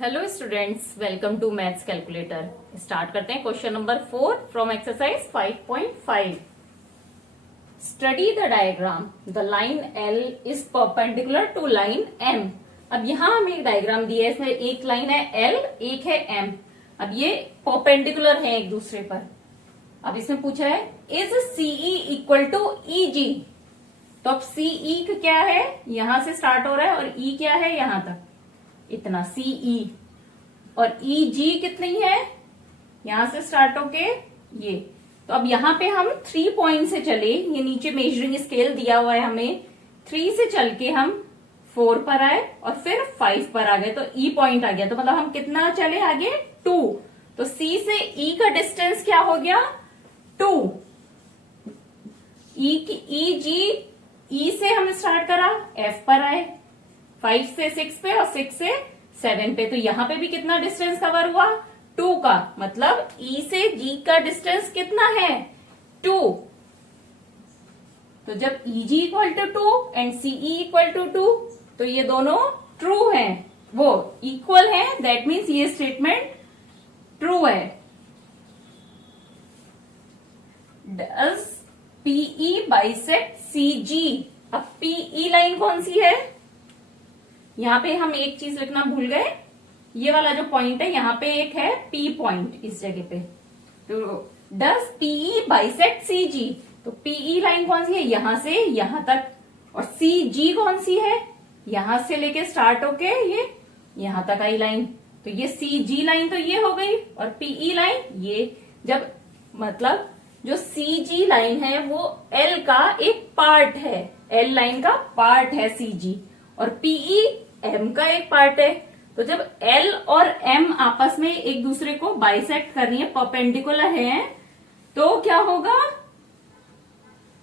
Hello students, welcome to maths calculator. Start करते हैं question number 4 from exercise 5.5। Study the diagram. The line L is perpendicular to line M। अब यहां हमें एक diagram दिया है, इसमें एक लाइन है L, एक है M। अब ये परपेंडिकुलर है एक दूसरे पर। अब इसमें पूछा है is CE equal to EG। तो अब CE क्या है, यहां से स्टार्ट हो रहा है, और E क्या है यहां तक, इतना CE। और EG कितनी है, यहां से स्टार्ट होके ये। तो अब यहां पे हम 3 पॉइंट से चले, ये नीचे मेजरिंग स्केल दिया हुआ है हमें, 3 से चल के हम 4 पर आए और फिर 5 पर आ गए, तो E पॉइंट आ गया। तो मतलब हम कितना चले आगे, 2। तो C से E का डिस्टेंस क्या हो गया, 2। E से हम स्टार्ट करा, F पर आए, 5 से 6 पे और 6 से 7 पे। तो यहां पे भी कितना डिस्टेंस कवर हुआ, 2 का। मतलब E से G का डिस्टेंस कितना है, 2। तो जब EG equal to 2 and CE equal to 2, तो ये दोनों ट्रू हैं, वो इक्वल हैं। दैट मीन्स ये स्टेटमेंट ट्रू है। Does PE bisect CG। अब PE लाइन कौन सी है, यहां पे हम एक चीज लिखना भूल गए, ये वाला जो पॉइंट है यहां पे एक है P पॉइंट इस जगह पे। तो डज PE बाइसेक्ट CG। तो PE लाइन कौन सी है, यहां से यहां तक। और CG कौन सी है, यहां से लेके स्टार्ट होके ये यहां तक आई लाइन। तो ये CG लाइन तो ये हो गई, और PE लाइन ये। जब मतलब जो CG लाइन है वो L का एक पार्ट है, L लाइन का पार्ट है CG, और PE M का एक पार्ट है। तो जब L और M आपस में एक दूसरे को बाइसेक्ट कर रही है, परपेंडिकुलर है, तो क्या होगा,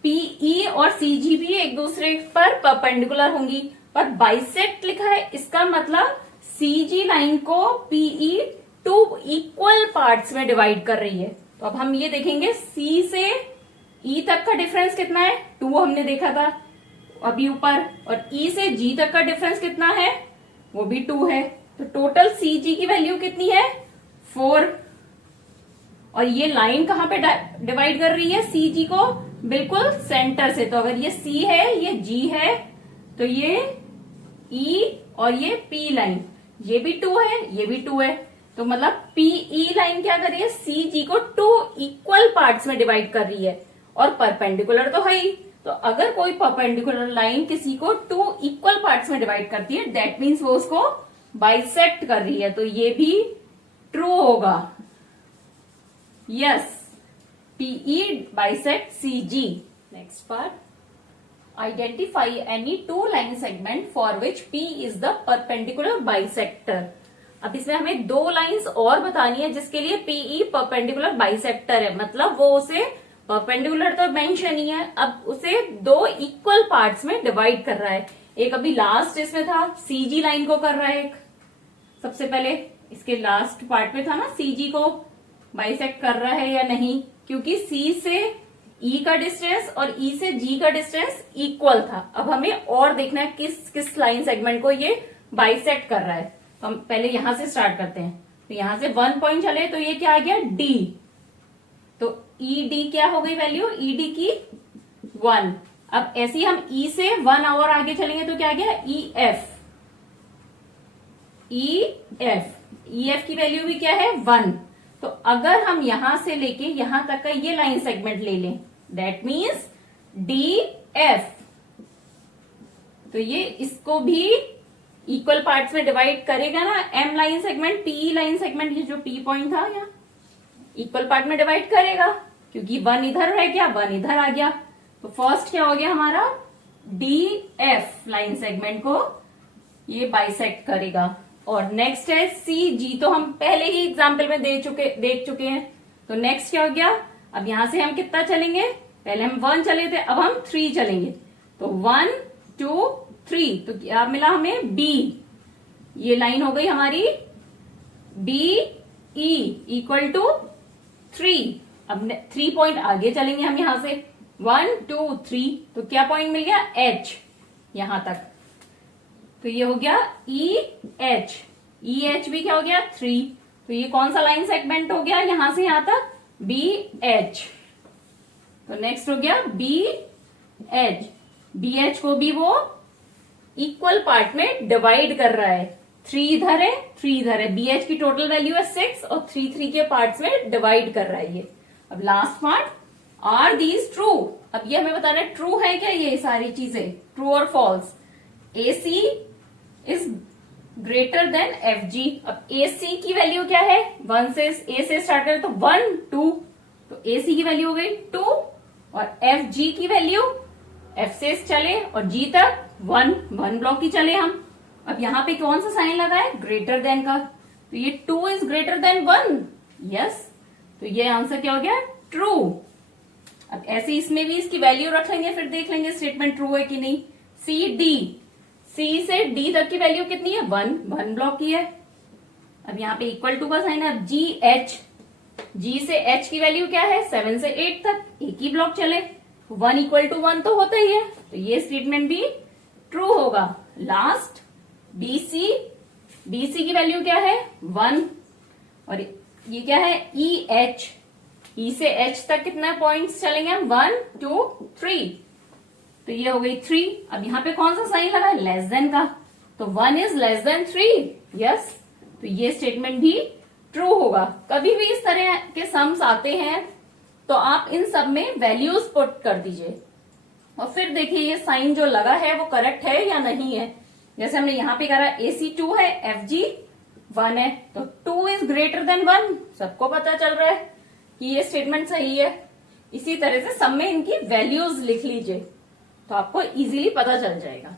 PE और CG भी एक दूसरे पर परपेंडिकुलर होंगी। पर बाइसेक्ट लिखा है, इसका मतलब CG लाइन को PE 2 इक्वल पार्ट्स में डिवाइड कर रही है। तो अब हम ये देखेंगे C से E तक का डिफरेंस कितना है, 2 हमने देखा था अभी ऊपर। और E से G तक का डिफरेंस कितना है, वो भी 2 है। तो टोटल CG की वैल्यू कितनी है, 4। और ये लाइन कहां पे डिवाइड कर रही है CG को, बिल्कुल सेंटर से। तो अगर ये C है, ये G है, तो ये E और ये P लाइन, ये भी 2 है, ये भी 2 है। तो मतलब PE लाइन क्या कर रही है, CG को 2 इक्वल पार्ट्स में डिवाइड कर रही है, और परपेंडिकुलर तो है ही। तो अगर कोई परपेंडिकुलर लाइन किसी को 2 इक्वल पार्ट्स में डिवाइड करती है, दैट मीन्स वो उसको बाइसेक्ट कर रही है। तो ये भी ट्रू होगा। Yes, PE bisect CG। Next part, identify any 2 line segment for which P is the perpendicular bisector. अब इसमें हमें 2 लाइंस और बतानी है जिसके लिए PE परपेंडिकुलर बाइसेक्टर है। मतलब वो उसे परपेंडिकुलर तो मेंशन ही है, अब उसे 2 इक्वल पार्ट्स में डिवाइड कर रहा है। एक अभी लास्ट इसमें था, CG लाइन को कर रहा है एक, सबसे पहले इसके लास्ट पार्ट में था ना, CG को बाइसेक्ट कर रहा है या नहीं, क्योंकि C से E का डिस्टेंस और E से G का डिस्टेंस इक्वल था। अब हमें और देखना है किस किस लाइन सेगमेंट को ये बाइसेक्ट कर रहा है। तो हम पहले यहां से स्टार्ट करते हैं। तो यहां से 1 पॉइंट चले, तो ये क्या आ गया, D। तो ED क्या हो गई वैल्यू, ED की 1। अब ऐसे ही हम E से 1 और आगे चलेंगे, तो क्या आ गया, EF। EF की वैल्यू भी क्या है, 1। तो अगर हम यहां से लेके यहां तक का ये लाइन सेगमेंट ले लें, दैट मीन्स DF। तो ये इसको भी इक्वल पार्ट्स में डिवाइड करेगा ना, M line segment, PE line segment, ये जो P पॉइंट था यहाँ, इक्वल पार्ट में डिवाइड करेगा, क्योंकि 1 इधर रह गया, 1 इधर आ गया। तो फर्स्ट क्या हो गया हमारा, DF लाइन सेगमेंट को ये बाइसेक्ट करेगा। और नेक्स्ट है CG, तो हम पहले ही एग्जाम्पल में देख चुके हैं। तो नेक्स्ट क्या हो गया, अब यहां से हम कितना चलेंगे, पहले हम 1 चले थे, अब हम 3 चलेंगे। तो 1 2 3, तो क्या मिला हमें, B। ये लाइन हो गई हमारी BE इक्वल टू 3। अब 3 पॉइंट आगे चलेंगे हम यहां से, 1 2 3, तो क्या पॉइंट मिल गया, H यहां तक। तो ये हो गया EH। ई एच भी क्या हो गया 3। तो ये कौन सा लाइन सेगमेंट हो गया यहां से यहां तक बी एच। तो नेक्स्ट हो गया बी एच। बी एच को भी वो इक्वल पार्ट में डिवाइड कर रहा है। 3 इधर है 3 इधर है। बी एच की टोटल वैल्यू है 6 और 3 के पार्ट्स में डिवाइड कर रहा है ये। अब last part, are these true. अब ये हमें बताना है ट्रू है क्या ये सारी चीजें, ट्रू और false. A C is greater than F G. अब ए सी की वैल्यू क्या है, 1 से, ए से स्टार्ट करें तो 1 2, तो ए सी की वैल्यू हो गई 2 और एफ जी की वैल्यू, एफ से चले और जी तक 1 ब्लॉक की चले हम। अब यहां पे कौन सा साइन लगा है, ग्रेटर देन का, तो ये 2 इज ग्रेटर देन 1, यस। तो ये आंसर क्या हो गया, ट्रू। अब ऐसे इसमें भी इसकी वैल्यू रख लेंगे, फिर देख लेंगे स्टेटमेंट ट्रू है कि नहीं। सी डी, सी से डी तक की वैल्यू कितनी है, 1 ब्लॉक की है। अब यहाँ पे इक्वल टू का साइन है। अब जी एच, जी से एच की वैल्यू क्या है, 7 से 8 तक, एक ही ब्लॉक चले, 1 इक्वल टू 1 तो होता ही है, तो ये स्टेटमेंट भी ट्रू होगा। लास्ट बीसी, बीसी की वैल्यू क्या है 1 और ये क्या है ई एच, ई से एच तक कितना पॉइंट्स चलेंगे, 1 2 3, तो ये हो गई 3। अब यहाँ पे कौन सा साइन लगा है, लेस देन का, तो 1 इज लेस देन 3, यस। तो ये स्टेटमेंट भी ट्रू होगा। कभी भी इस तरह के सम्स आते हैं तो आप इन सब में वैल्यूज पुट कर दीजिए और फिर देखिए ये साइन जो लगा है वो करेक्ट है या नहीं है। जैसे हमने यहाँ पे करा AC 2 है, FG 1 है, तो 2 इज ग्रेटर देन 1, सबको पता चल रहा है कि ये स्टेटमेंट सही है। इसी तरह से सब में इनकी वैल्यूज लिख लीजिए तो आपको इजीली पता चल जाएगा।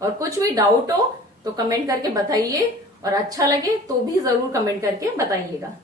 और कुछ भी डाउट हो तो कमेंट करके बताइए और अच्छा लगे तो भी जरूर कमेंट करके बताइएगा।